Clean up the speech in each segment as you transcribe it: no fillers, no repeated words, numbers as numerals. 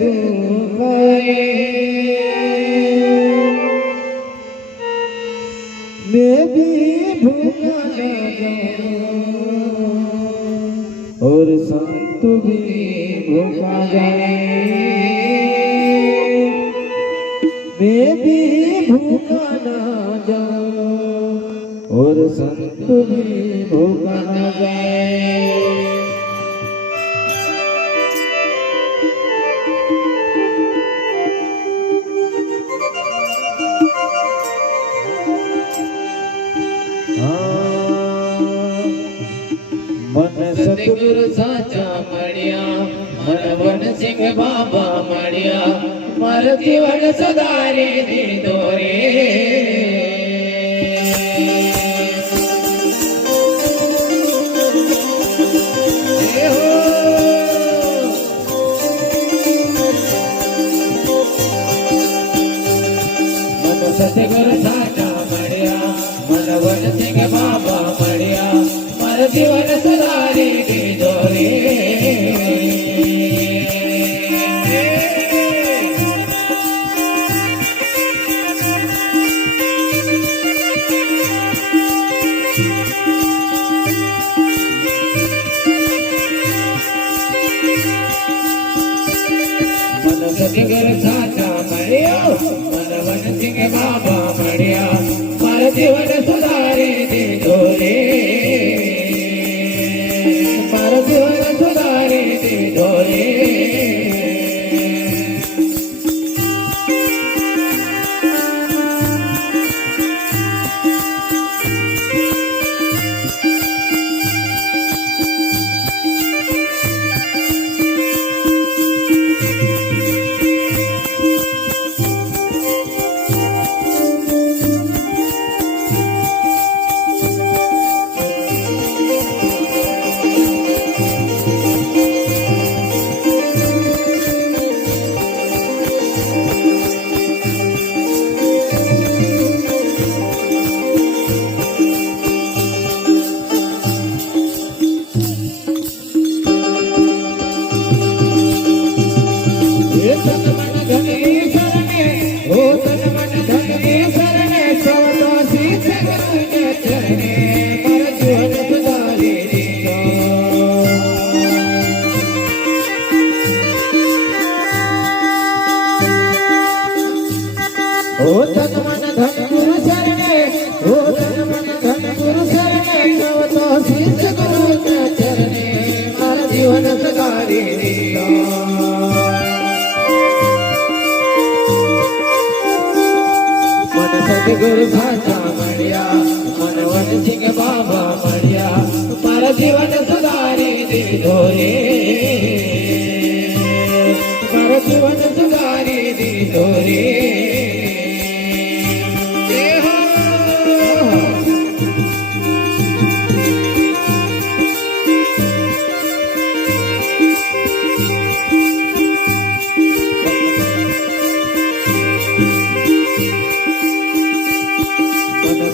दुखाए मैं भी भूखा न जाऊं और संत भी भूखा जाए मैं भी भूखा न जाऊं और संत भी भूखा न जाए मन सतगुरु साचा मळ्या मन वनसिंह बाबा मळ्या मार जीवन सुधारी दीधो रे मन सतगुरु साचा मळ्या मन वनसिंह बाबा मळ्या मार जीवन सुधारी दीधो रे सतगुरु साचा मळ्या मन वनसिंह बाबा मळ्या मार जीवन सुधारी दीधो रे मार जीवन सुधारी दीधो रे ओ तन मन धन गुरु शरणे ओ तन मन धन गुरु शरणे कवतो शीश गुरु के चरणे मार जीवन सुधारी दीधो मन सतगुरु साचा मळ्या मन वनसिंह बाबा मळ्या मार जीवन सुधारी दीधो रे मार जीवन सुधारी दीधो रे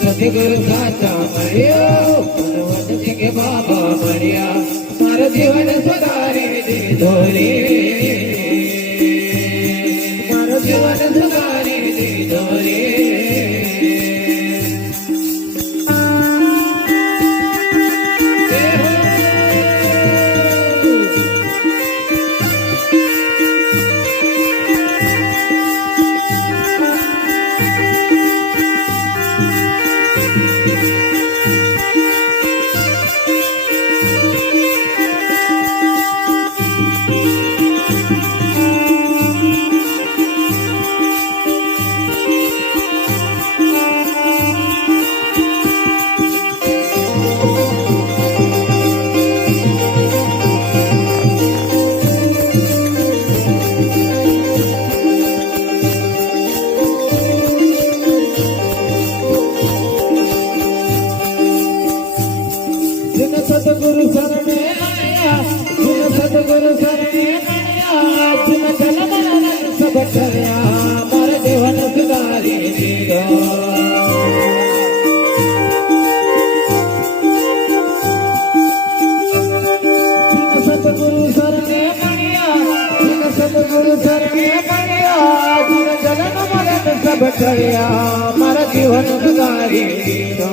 सतगुरु साचा मळ्या मन वनसिंह बाबा मळ्या मार जीवन सुधारी दीधो रे मार जीवन सुधारी दीधो रे सतगुरु शरणे मळ्या सतगुरु शरणे मळ्या जिन जलमरण सब करया मार जीवन सुधारी दीधो जिन सतगुरु शरणे मळ्या जिन सतगुरु ચડ્યા મારા જીવન સુધારી દીધો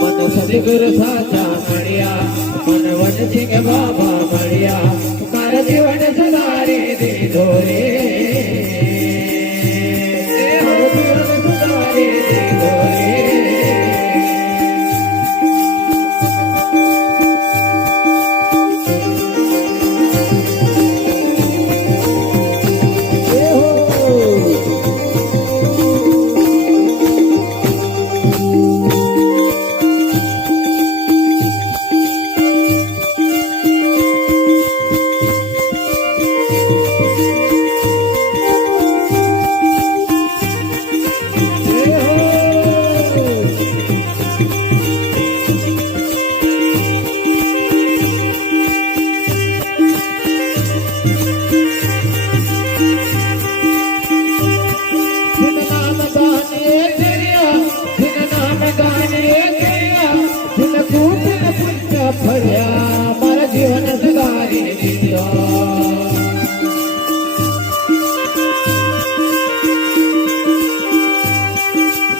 મન સદગુરુ સાચા મળ્યા મન વનસિંહ બાબા મળ્યા મારા જીવન સુધારી દીધો રે મારું જીવન સુધારી દીધો રે ફર્યા મારા જીવન સુધારી દીધો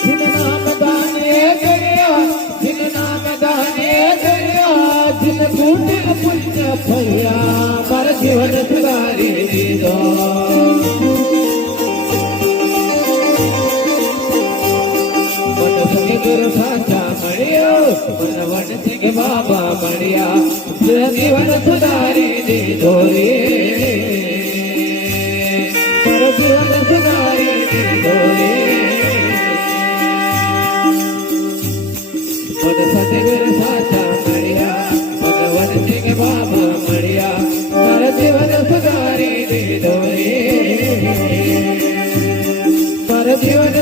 જીન નામ દાને કર્યા જીન નામ દાને કર્યા જીન કુટિલ પુણ્ય ફર્યા મારા જીવન સુધારી દીધો ગુરુ સાચા મળ્યો મન વનસિંહ બાબા મળ્યા જીવન સુધારી દીધો રે મારું જીવન સુધારી દીધો રે મન સદગુરુ સાચા મળ્યા મન વનસિંહ બાબા મળ્યા મારું જીવન સુધારી દીધો રે મારું જીવન